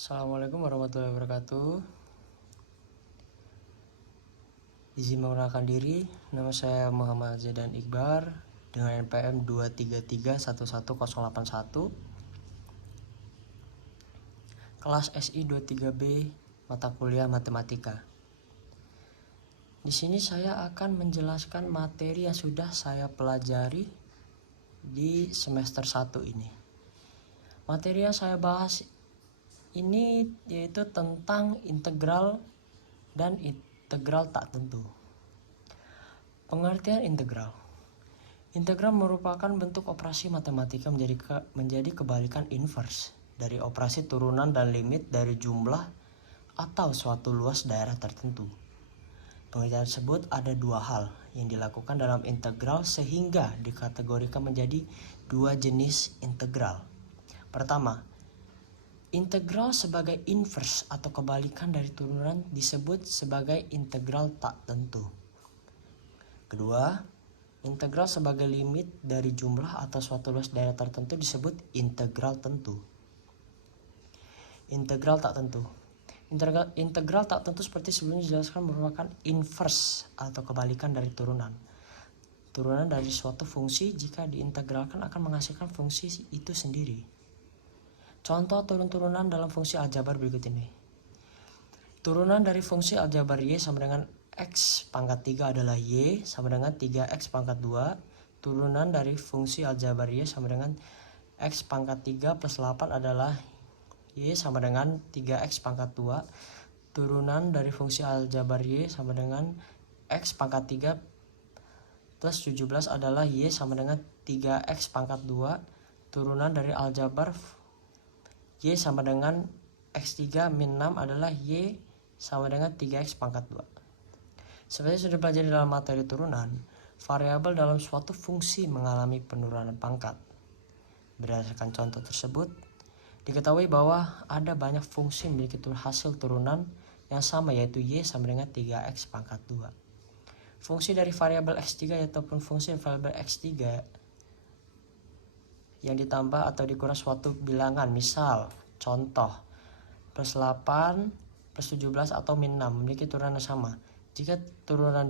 Assalamualaikum warahmatullahi wabarakatuh. Izin mengenalkan diri, nama saya Muhammad Zaidan Iqbar dengan NPM 233111081, kelas SI 23B, mata kuliah Matematika. Di sini saya akan menjelaskan materi yang sudah saya pelajari di semester 1 ini. Materi yang saya bahas ini yaitu tentang integral dan integral tak tentu. Pengertian integral. Integral merupakan bentuk operasi matematika menjadi kebalikan inverse dari operasi turunan dan limit dari jumlah atau suatu luas daerah tertentu. Pengertian tersebut ada dua hal yang dilakukan dalam integral sehingga dikategorikan menjadi dua jenis integral. Pertama, integral sebagai inverse atau kebalikan dari turunan disebut sebagai integral tak tentu. Kedua, integral sebagai limit dari jumlah atau suatu luas daerah tertentu disebut integral tentu. Integral tak tentu. Integral tak tentu seperti sebelumnya dijelaskan merupakan inverse atau kebalikan dari turunan. Turunan dari suatu fungsi jika diintegralkan akan menghasilkan fungsi itu sendiri. Contoh turun-turunan dalam fungsi aljabar berikut ini. Turunan dari fungsi aljabar Y sama dengan X pangkat 3 adalah Y sama dengan 3X pangkat 2. Turunan dari fungsi aljabar Y sama dengan X pangkat 3 plus 8 adalah Y sama dengan 3X pangkat 2. Turunan dari fungsi aljabar Y sama dengan X pangkat 3 plus 17 adalah Y sama dengan 3X pangkat 2. Turunan dari aljabar Y sama dengan X3 min 6 adalah Y sama dengan 3X pangkat 2. Seperti sudah belajar dalam materi turunan, variabel dalam suatu fungsi mengalami penurunan pangkat. Berdasarkan contoh tersebut, diketahui bahwa ada banyak fungsi memiliki hasil turunan yang sama yaitu Y sama dengan 3X pangkat 2. Fungsi dari variabel X3 ataupun fungsi variabel X3 yang ditambah atau dikurangi suatu bilangan, misal contoh plus 8 plus 17 atau min 6 memiliki turunan yang sama. Jika turunan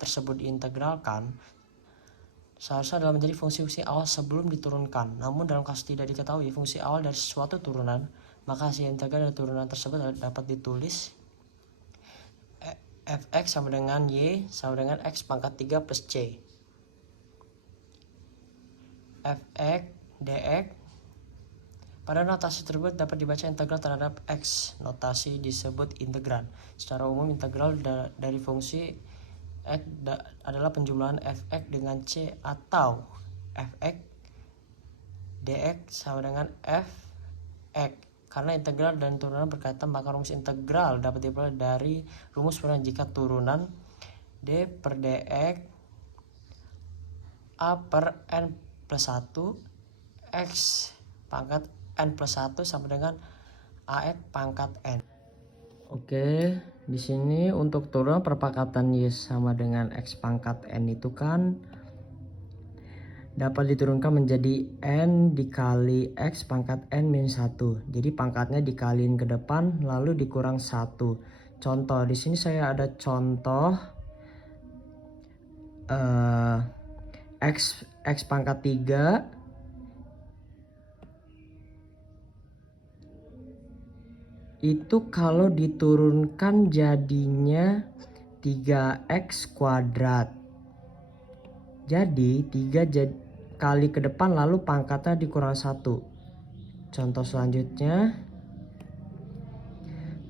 tersebut diintegralkan, seharusnya adalah menjadi fungsi-fungsi awal sebelum diturunkan. Namun dalam kasus tidak diketahui fungsi awal dari suatu turunan, maka hasil integral dari turunan tersebut dapat ditulis fx sama dengan y sama dengan x pangkat 3 plus c. Fx dx. Pada notasi tersebut dapat dibaca integral terhadap x. Notasi disebut integran. Secara umum integral dari fungsi x adalah penjumlahan fx dengan c atau fx dx sama dengan fx. Karena integral dan turunan berkaitan, maka rumus integral dapat diperoleh dari rumus perubahan jika turunan d per dx a per n plus 1 X pangkat N plus 1 sama dengan AX pangkat N. Oke, di sini untuk turunan perpakatan Y sama dengan X pangkat N itu kan dapat diturunkan menjadi N dikali X pangkat N min 1. Jadi pangkatnya dikaliin ke depan lalu dikurang 1. Contoh, di sini saya ada contoh X pangkat 3 itu kalau diturunkan jadinya 3x kuadrat. Jadi 3 kali ke depan lalu pangkatnya dikurang 1. Contoh selanjutnya,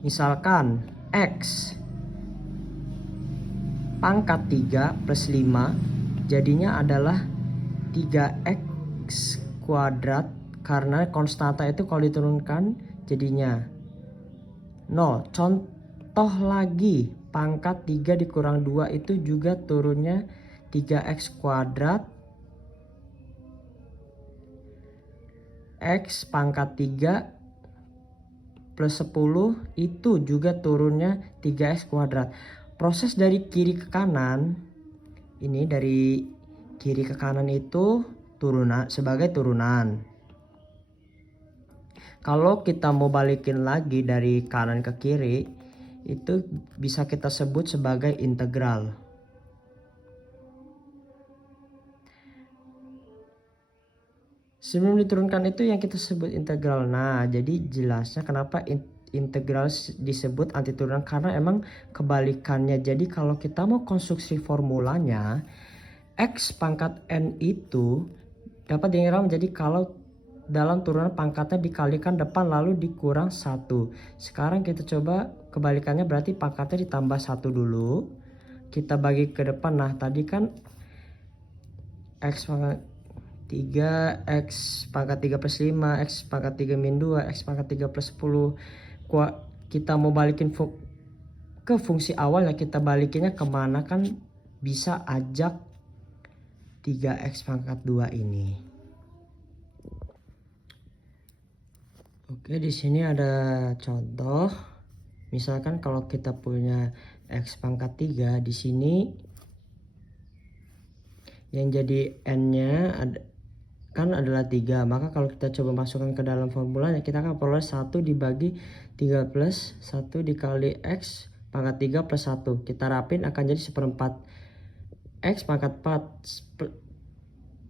misalkan x pangkat 3 plus 5 jadinya adalah 3x kuadrat, karena konstanta itu kalau diturunkan jadinya 0. Contoh lagi, pangkat 3 dikurang 2 itu juga turunnya 3x kuadrat. X pangkat 3 plus 10 itu juga turunnya 3x kuadrat. Proses dari kiri ke kanan, ini dari kiri ke kanan itu turunan sebagai turunan. Kalau kita mau balikin lagi dari kanan ke kiri, itu bisa kita sebut sebagai integral. Sebelum diturunkan itu yang kita sebut integral. Nah, jadi jelasnya kenapa integral disebut anti turunan, karena emang kebalikannya. Jadi kalau kita mau konstruksi formulanya, X pangkat N itu dapat diagram menjadi kalau dalam turunan pangkatnya dikalikan depan lalu dikurang 1. Sekarang kita coba kebalikannya, berarti pangkatnya ditambah 1 dulu. Kita bagi ke depan. Nah, tadi kan X pangkat 3, X pangkat 3 plus 5, X pangkat 3 min 2, X pangkat 3 plus 10. Kita mau balikin ke fungsi awal, ya kita balikinnya kemana, kan bisa ajak 3X pangkat 2 ini. Oke, di sini ada contoh. Misalkan kalau kita punya X pangkat 3, di sini yang jadi N-nya kan adalah 3, maka kalau kita coba masukkan ke dalam formulanya, kita akan peroleh 1 dibagi 3 plus 1 dikali X pangkat 3 plus 1. Kita rapin akan jadi 1/4 X pangkat 4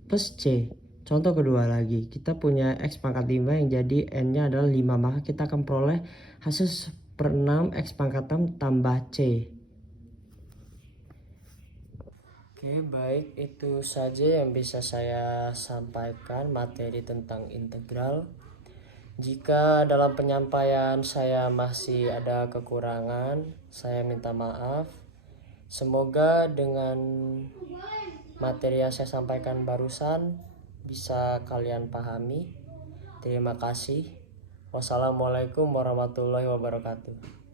plus C. Contoh kedua lagi, kita punya X pangkat 5 yang jadi N-nya adalah 5, maka kita akan peroleh hasil 1/6 X pangkat 6 tambah C. Oke, baik, itu saja yang bisa saya sampaikan materi tentang integral. Jika dalam penyampaian saya masih ada kekurangan, saya minta maaf. Semoga dengan materi yang saya sampaikan barusan bisa kalian pahami. Terima kasih. Wassalamualaikum warahmatullahi wabarakatuh.